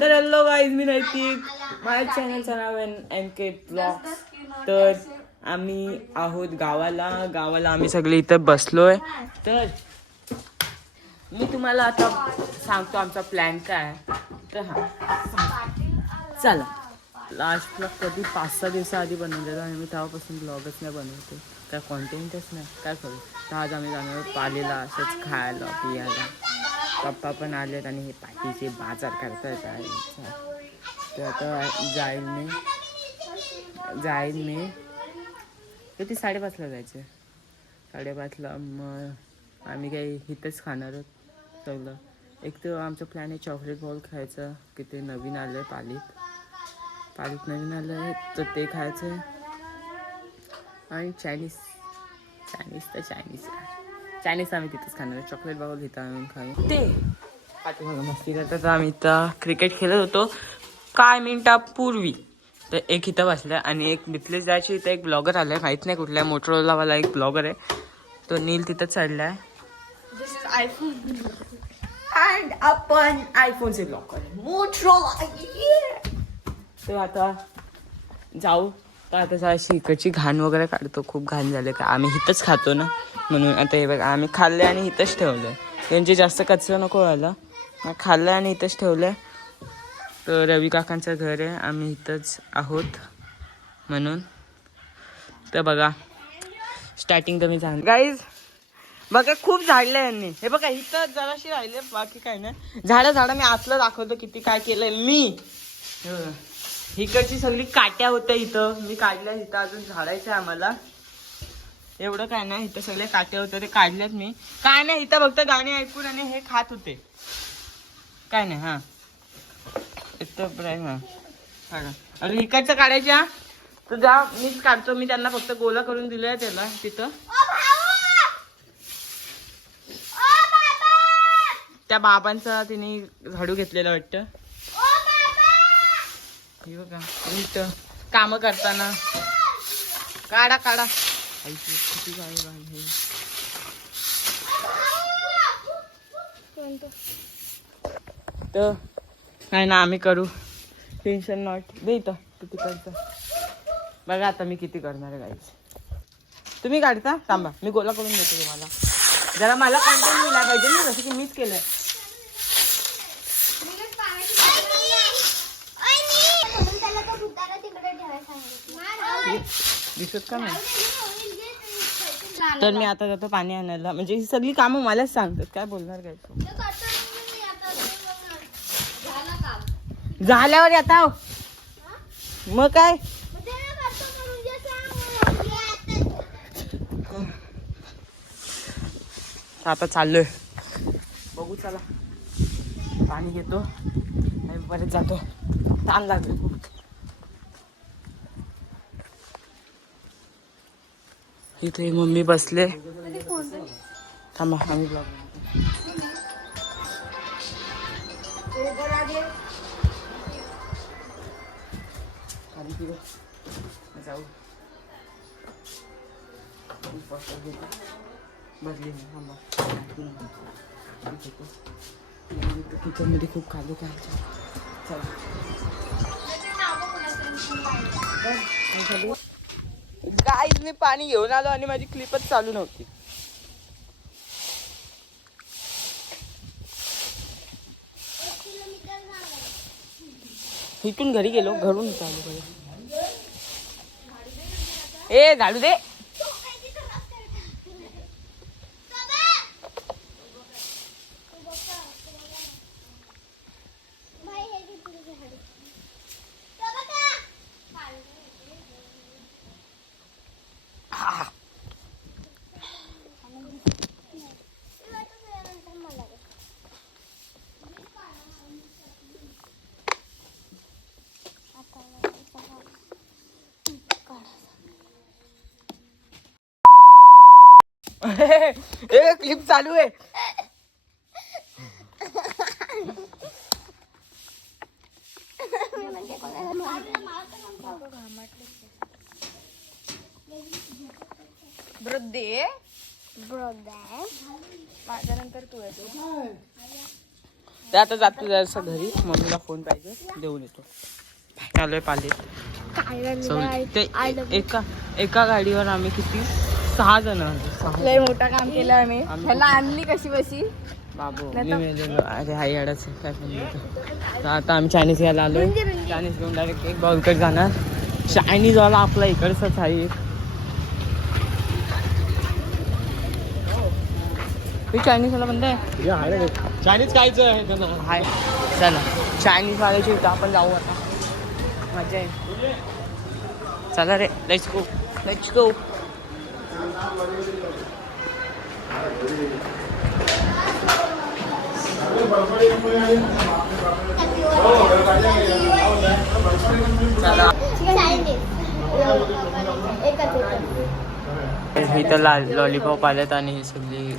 तर hello guys, मी नैतिक. माझ्या चॅनलचं नाव आहे NK ब्लॉग्स. तर आम्ही आहोत गावाला आम्ही सगळे इथं बसलोय. तर मी तुम्हाला आता सांगतो आमचा प्लॅन काय आहे. तर चला. लास्ट ब्लॉग कधी 5-6 दिवसाआधी बनवलेला आणि मी तेव्हापासून ब्लॉगच नाही बनवते. काय कॉन्टेंटच नाही, काय करू. तर आज आम्ही जाणार पालीला असंच खायला पियाला. पप्पा पण आलेत आणि हे पाठीचे बाजार करतायत आहे. तर आता जाईल मी किती 5:30ला जायचं. 5:30ला मग आम्ही काही इथंच खाणार आहोत सगळं. एक तर आमचा प्लॅन आहे चॉकलेट बॉल खायचा, की ते नवीन आलं आहे पालीत नवीन आलं आहे तर ते खायचं आहे. आणि चायनीज आम्ही तिथंच खाणार आहे. चॉकलेट बॉल इथं आम्ही खाऊ ते पाठीमागं मस्ती करतात. आम्ही इथं क्रिकेट खेळत होतो काय मिनिटापूर्वी. तर एक इथं बसला आणि एक बिथलेस जायची इथं एक ब्लॉगर आलाय, माहित नाही कुठल्या, मोटरोलावाला एक ब्लॉगर आहे. तो नील तिथं चढलाय. आयफोन अँड आपण आयफोनचे ब्लॉगर आहे मोटरोला. तर आता जाऊ. तर आता जायची इकडची घाण वगैरे काढतो. खूप घाण झाले का आम्ही इथंच खातो ना, म्हणून आता हे बघा आम्ही खाल्ले आणि इथंच ठेवलंय. त्यांची जास्त कचरा नको व्हायला, खाल्लं आणि इथंच ठेवलंय. तर रवी काकांचं घर आहे, आम्ही इथंच आहोत म्हणून. तर बघा स्टार्टिंग तर मी सांग गाईज बघा खूप झाडलं यांनी. हे बघा इथं जराशी राहिले, बाकी काय नाही. झाडं मी आतलं दाखवतो किती काय केलंय मी. इकडची सगळी काट्या होत्या इथं मी काढल्या. इथं अजून झाडायचं आहे आम्हाला. एवढं काय नाही, इथं सगळे काट्या होत्या ते काढल्यात मी. काय नाही इथं फक्त गाणी ऐकून आणि हे खात होते, काय नाही. हा इथं अरे इकडचं काढायच्या तर जा, मीच काढतो. मी त्यांना फक्त गोला करून दिलंय त्याला तिथं. त्या बाबांचा तिने झाडू घेतलेला वाटतं. बघा इथं काम करताना काढा किती तर काय ना आम्ही करू, टेन्शन नॉट. दे इथं किती करता बघा. आता मी किती करणार आहे गाईज. तुम्ही काढता थांबा, मी गोला करून देतो तुम्हाला. जरा मला कंटेंट मिळाला पाहिजे ना, जसं की मीच केलंय. दिसत का नाही. तर मी आता जातो पाणी आणायला. म्हणजे ही सगळी कामं मलाच सांगतात, काय बोलणार काय. झाल्यावर येता मग काय. आता चाललोय बघू, चला पाणी घेतो आणि परत जातो. ताण लागले खूप. इथे मम्मी बसले. थांबा आम्ही ब्लॉग जाऊ. बसली किचन मध्ये खूप खाली काय. गाईज मी पाणी घेऊन आलो आणि माझी क्लिपच चालू नव्हती. इथून घरी गेलो, घरून चालू करे. ए झाडू दे. ए क्लिप चालू आहे. माझ्यानंतर तू येतो. ते आता जातो जरासं घरी, मम्मीला फोन पाहिजे देऊन येतो. आलोय पालीत. ते एका गाडीवर आम्ही किती 6 जण होतो. लय मोठं काम केलं आम्ही. ह्याला आणली कशी बशी बाबू अरे हाय अडच काय पण. आता आम्ही चायनीज घ्यायला आलोय. चायनीज घेऊन डायरेक्ट एक बाउलकडे जाणार. चायनीज वाला आपला इकडचाच आहे एक. चायनीज वाला बंद आहे. चायनीज खायचं आहे हाय चला चायनीज वाल्याची इथं आपण जाऊ आता. मजा आहे. चला रे लेट्स गो लेट्स गो. इथं लॉलीपॉप आलेत आणि ही सगळी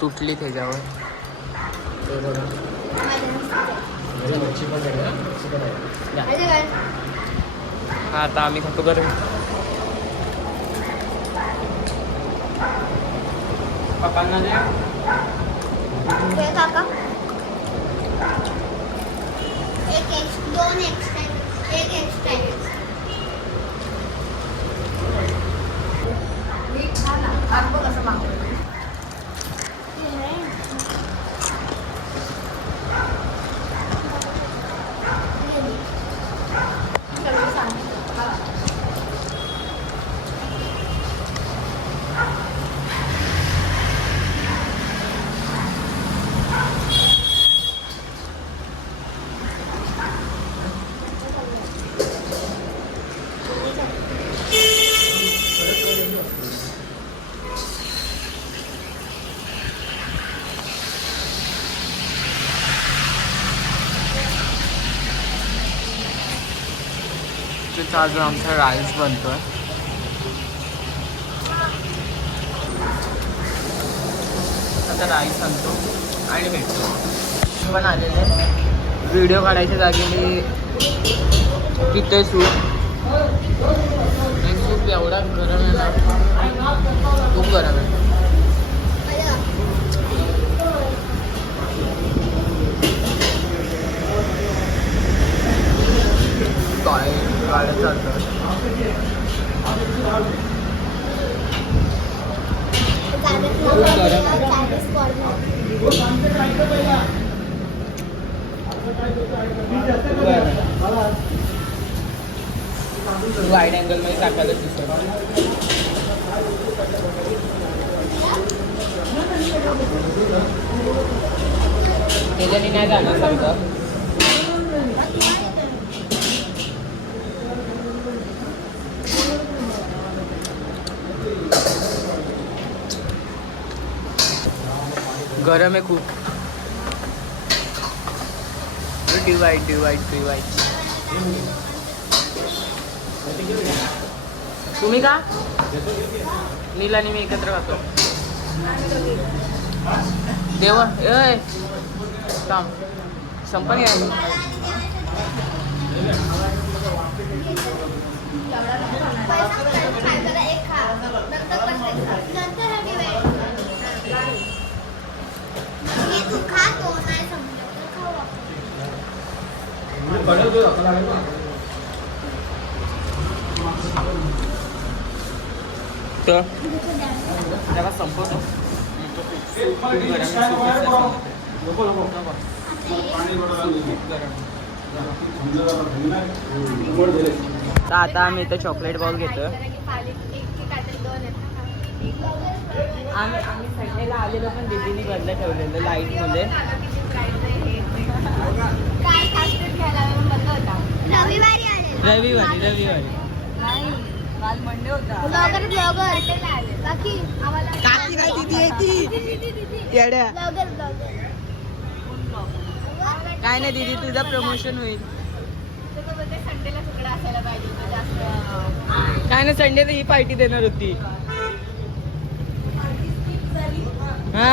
तुटली त्याच्यावर. हा आता आम्ही खातो बरं. पप्पांना द्या काका. एक एक्स्ट्रा कसं मागतो. अजून आमचा राईस बनतोय. आता राईस आणतो आणि भेटतो. पण आलेले व्हिडिओ काढायच्या जागी मी तिथे सूप एवढा गरम आहे ना, खूप गरम आहे. गाड्या चालतात. वाईड अँगल मध्ये टाकायला दिसत. त्याच्याने नाही जाणार समजा. गरम आहे खूप. डिवाइड तुम्ही का नील आणि मी एकत्र खातो. देवा ए काम संपणी आहे. तर त्याला संपवतो. आता आम्ही इथं चॉकलेट बॉल घेतोय. आम्ही संडेला आलेलो पण दीदीने बदला ठेवलेलं लाईट मध्ये. रविवारी काल मंडे होता. काकी काय दीदी आहे ती येड्या. काय नाही दीदी तुझं प्रमोशन होईल. काय नाही संडेला ही पार्टी देणार होती. हा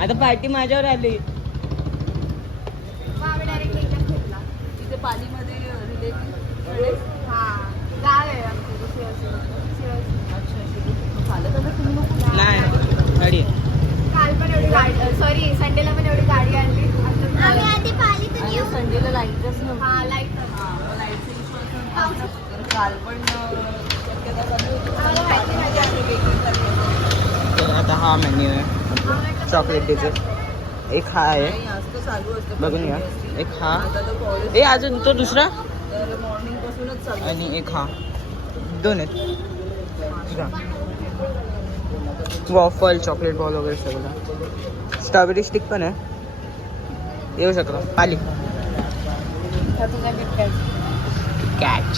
आता पार्टी माझ्यावर आली. तिथे पालीमध्ये रिलेटिव्ह नाही गाडी. काल पण एवढी गाडी सॉरी संडेला पण एवढी गाडी आणली. हा लाईट काल पण शक्यता कमी होती. आम्हाला माहिती नाही. आम्ही वेगळी करतो. तर आता हा मेन्यू आहे चॉकलेट डेझर्ट. एक हा आहे, नाही, आज तर चालू असतं बघून घ्या. एक हा, आता तर कॉलेज ए अजून तो दुसरा, तर मॉर्निंग पासूनच चालू आणि एक हा. दोन आहेत. वॉफल, चॉकलेट बॉल वगैरे सगळं. स्ट्रॉबेरी स्टिक पण आहे. येऊ शकतो पाली कॅच.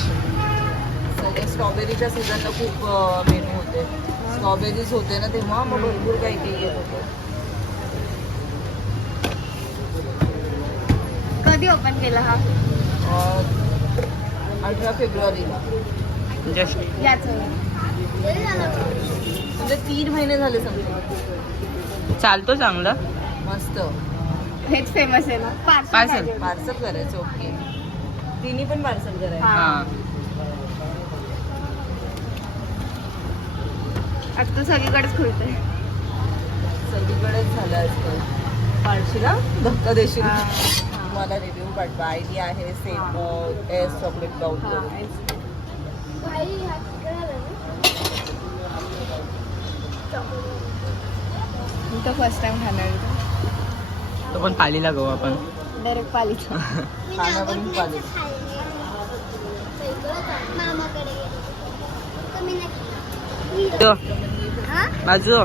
सगळे स्ट्रॉबेरीच्या सीझनला खूप मेनू होते. स्ट्रॉबेरीज होते ना तेव्हा, मग भरपूर काही काही येत होतं. कधी ओपन केला हा 18 फेब्रुवारीला. जस्ट याच म्हणजे 3 महिने झाले समजा. चालतो चांगलं. मस्त. हेच फेमस आहे ना Parcel. पार्सल करायचं. ओके, तिन्ही पण पार्सल करायचं. हा. हा. आता तर सगळीकडेच खुलतंय. सगळीकडेच झालं आजकाल. पाडशील ना, धक्का देशील. हा. मला रिव्ह्यू पाठवा. आयडी आहे सेम एस चॉकलेट बाउल. मी तर फर्स्ट टाइम खाणार तो पण पालीला गो आपण. डायरेक्ट पालीचा. खाणं पण पाहिजे. तो बाजू.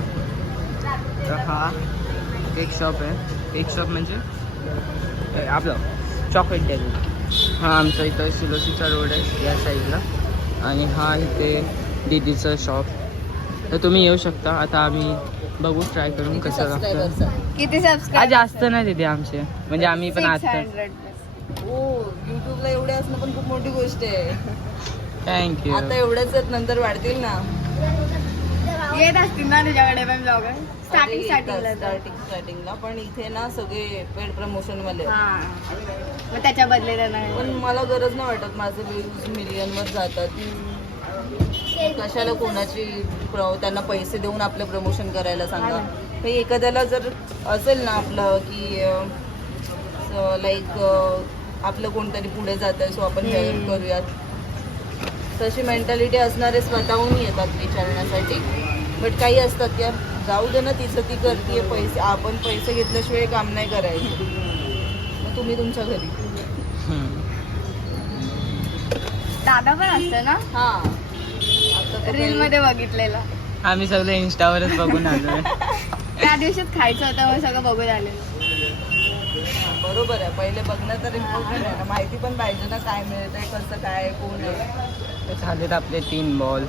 तर हा केक शॉप आहे. केक शॉप म्हणजे आपलं चॉकलेट डेझर्ट. हा आमचा इथं सिलोसीचा रोड आहे या साईडला, आणि हा इथे दीदीचं शॉप. तर तुम्ही येऊ शकता. आता आम्ही बघू ट्राय करून कसं लागतं. सबस्क्रायबर्स किती हा सबस्क्राईब? जास्त नाही दीदी आमचे, म्हणजे आम्ही पण आता. 600. हो, युट्यूबला एवढे असणं पण खूप मोठी गोष्ट आहे. थँक्यू. आता एवढेच आहेत, नंतर वाढतील ना. येत असतील ना तुझ्याकडे पण ब्लॉग स्टार्टिंगला स्टार्टिंगला पण इथे ना सगळे पेड प्रमोशन वाले आहेत. हा मग त्याच्या बदलेला नाही. पण मला गरज नाही वाटत. माझे व्ह्यूज मिलियनवर जातात. कशाला कोणाची त्यांना पैसे देऊन आपलं प्रमोशन करायला सांगा. हे एखाद्याला जर असेल ना आपलं की लाईक आपलं कोणतरी पुढे जात आहे, सो आपण हेल्प करूयात, तशी मेंटॅलिटी असणारे स्वतःहून येतात विचारण्यासाठी. बट काही असतात की जाऊ दे ना, तिचं ती करते पैसे, आपण पैसे घेतल्याशिवाय काम नाही करायचं. मग तुम्ही तुमच्या घरी. दादा पण असतं ना, हां, आता रील मध्ये बघितलेलं. आम्ही सगळं इंस्टावरच बघून आलो. त्या दिवशीच खायचं होतं, मग सगळं बघून आलेलं. बरोबर आहे. पहिले बघणं तर इम्पॉर्टंट आहे ना. माहिती पण पाहिजे ना, काय मिळतंय, कसं काय, कोण आहे. झालेत आपले 3 बॉल.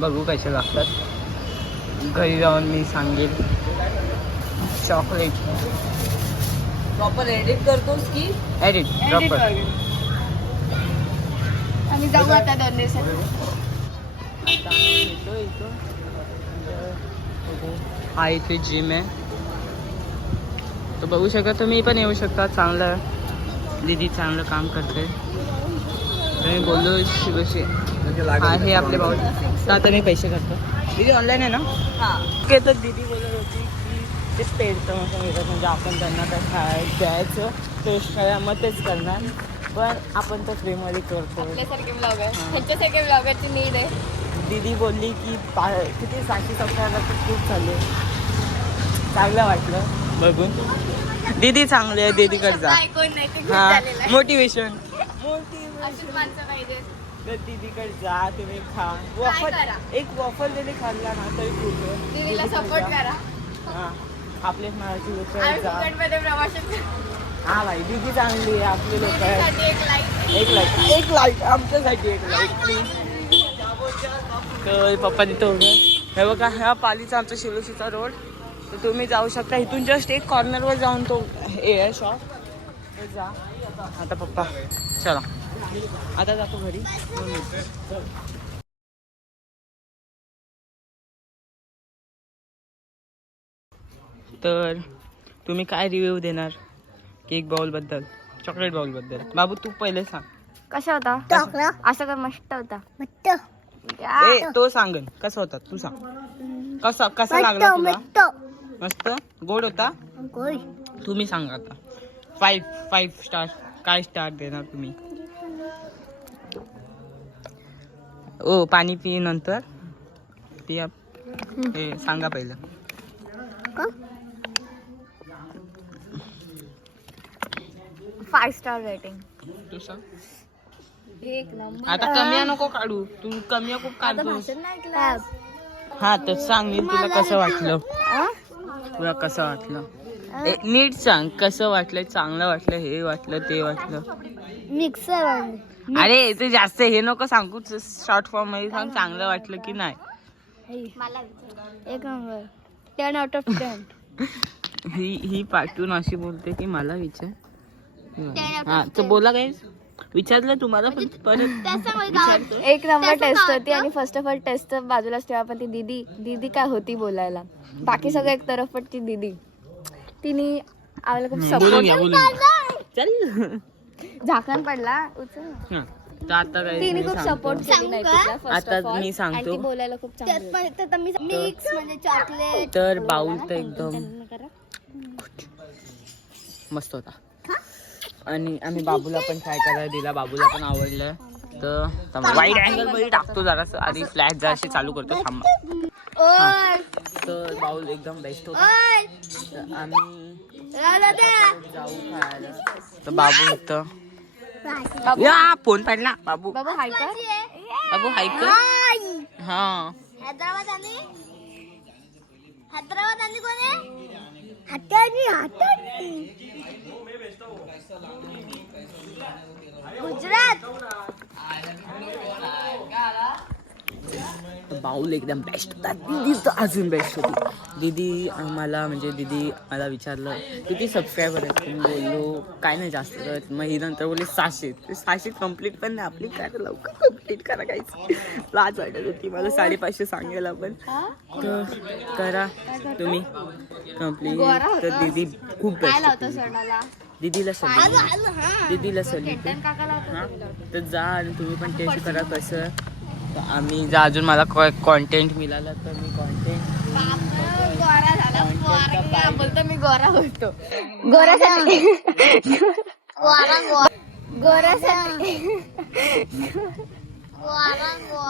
बघू कसे लागतात. घरी जाऊन मी सांगेल. चॉकलेट प्रॉपर एडिट करतोस की एडिट Edit प्रॉपर. वगैरे. आम्ही जाऊ आता 2 दिवसात. हा इथे जिम आहे, तर बघू शकता तुम्ही पण येऊ शकता. चांगलं आहे, दीदी चांगलं काम करते. मी बोललो शिवशी हा हे आपले भाऊ. तर आता मी पैसे करतो. दीदी ऑनलाईन आहे ना. हां. ओके, तर दीदी बोलत होती की ते पेड प्रमोशन घेतात, म्हणजे आपण त्यांना काय खायला द्यायचं, टेस्ट करायला, मग तेच करणार. पण आपण तर फ्रीमध्ये करतो. आपल्यासारखे ब्लॉगर, त्यांच्यासारखे ब्लॉगरची नीड आहे. दीदी बोलली की किती 700 तर खूप चालले. चांगलं वाटलं बघून. दीदी चांगली आहे, दीदीकडे जा. ऐकून नाही ते खूप हा झालेलं आहे. मोटिवेशन. अशीच माणसं पाहिजे. तर दीदीकडे जा, तुम्ही खा. करा. एक वॉफल जरी खाल्ला ना तरी खूप आहे. दीदीला दीदीकडे सपोर्ट जा. करा. हा, आपले मराठी लोक आम्ही जा. फुकटमध्ये प्रमोशन करू. हा भाई, दीदी चांगली आहे, आपले लोक आहेत. दीदीसाठी एक लाईक. एक लाईक आमच्यासाठी, एक लाईक प्लीज. तर पप्पा तिथं उभे. हे बघा, ह्या पालीचा आमचा शिलोशीचा रोड. तर तुम्ही जाऊ शकता. इथून जस्ट एक कॉर्नरवर जाऊन तो हे आहे शॉप, तर जा. आता पप्पा चला, आता जातो घरी. तर तुम्ही काय रिव्ह्यू देणार केक बाउलबद्दल, चॉकलेट बाउलबद्दल? बाबू तू पहिले सांग. कसा होता? असं का मस्त होता. ए तो सांगन कसा होता, तू सांग. कसा लागला तुला? मस्त गोड होता. तुम्ही सांगा आता फाईव्ह स्टार काय स्टार देणार तुम्ही? ओ पाणी पी नंतर पिया. हे सांगा पहिलं. 5 स्टार रेटिंग. तू सांग. एक नंबर. आता कमी नको काढू, तू कमी खूप काढतोस. भाषण नाही ऐकलं. हा तर सांग नीट, तुला कसं वाटलं? तुला कसं वाटलं? नीट सांग कसं वाटलं, चांगलं वाटलं, हे वाटलं, ते वाटलं. मिक्सर. अरे ते जास्त हे नको सांगू, शॉर्ट फॉर्म मध्ये सांग चांगलं वाटलं की नाही. मला एक नंबर. 10 out of 10. ही पाठवून अशी बोलते की मला विचार. हा तर बोला काय विचारलं तुम्हाला पण परत. एक नंबर टेस्ट होती आणि फर्स्ट ऑफ ऑल टेस्ट बाजूलाच ठेवा, पण ती दीदी काय होती बोलायला, बाकी सगळं एक तरफ, पण ती दीदी तिने आम्हाला खूप सपोर्ट. चल झाकण पडला उचल. तर आता काय तिने मी खूप सांगतो. सपोर्ट केली नैतिकला first आता of all. मी सांगतो. आणि ती बोलायला खूप चांगली मिक्स म्हणजे चॉकलेट. तर बाउल तर एकदम मस्त होता आणि आम्ही बाबूला पण ट्राय करायला दिला, बाबूला पण आवडलं. तर वाईड अँगल मध्ये टाकतो जरासं आणि फ्लॅट जराशी चालू करतो. थांबा. तर बाउल एकदम बेस्ट होता. तर आम्ही जाऊ खायला. तर बाबू इथं या फोन पडला. बाबू बाबा हाय का? बाबू हाय कर. हा हैदराबाद आणि कोण आहे? हातानी गुजरात. बाउल एकदम बेस्ट होता. दीदी तर अजून बेस्ट होती. दीदी आम्हाला म्हणजे दीदी मला विचारलं किती सबस्क्रायबर आहेत. मी बोललो काय नाही जास्त करत. मग ही नंतर बोलली 600 कम्प्लीट पण नाही आपली. काय लवकर कम्प्लीट करा. काहीच लाज वाटत होती मला 550 सांगायला, पण तर करा तुम्ही कम्प्लीट. तर दीदी खूप बेस्ट होती. दीदीला सल्यूट. हां तर जा आणि तुम्ही पण टेस्ट करा कसं. तर आम्ही जा अजून मला कॉन्टेंट मिळाला तर मी बोलतो मी गोरा होतो. गोऱ्यासाठी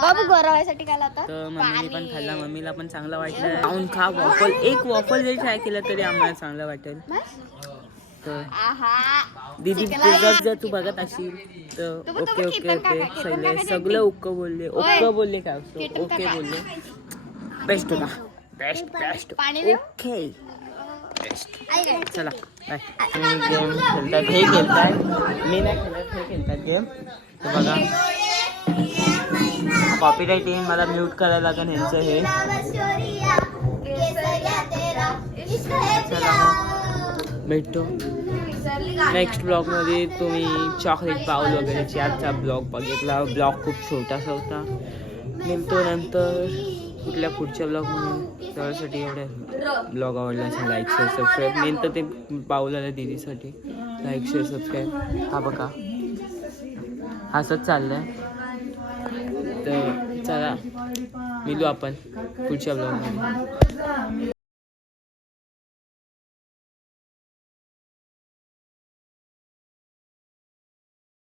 बाबू गोरा व्हायसाठी काय लावता? तर मम्मीने पण खाल्ला, मम्मीला पण चांगला वाटलं. खाऊन खा वॉफल. एक वॉफल जरी ट्राय केलं तरी आम्हाला चांगलं वाटेल. तर दीदी जर तू बघत असेल तर ओके सगळं ओके बोलले काय ओके बोलले. बेस्ट होता. Best okay best. चला बाय. गेम खेळतात, हे खेळतात, मी नाही खेळत, हे खेळतात गेम. तर बघा कॉपीराईट येईल, मला म्यूट करायला लागेल ह्यांचं हे. भेटतो नेक्स्ट ब्लॉगमध्ये. तुम्ही चॉकलेट बाउल वगैरेची आजचा ब्लॉग बघितला. ब्लॉग खूप छोटासा होता. मिळतो नंतर कुठल्या पुढच्या ब्लॉगमध्ये. त्यासाठी एवढ्या ब्लॉग आवडला असेल लाईक शेअर सबस्क्राईब. मेन तर ते बाउल आलं दीदीसाठी. Like share subscribe. हा बघा असंच चाललं आहे. तर चला मिळू आपण पुढच्या ब्लॉगमध्ये.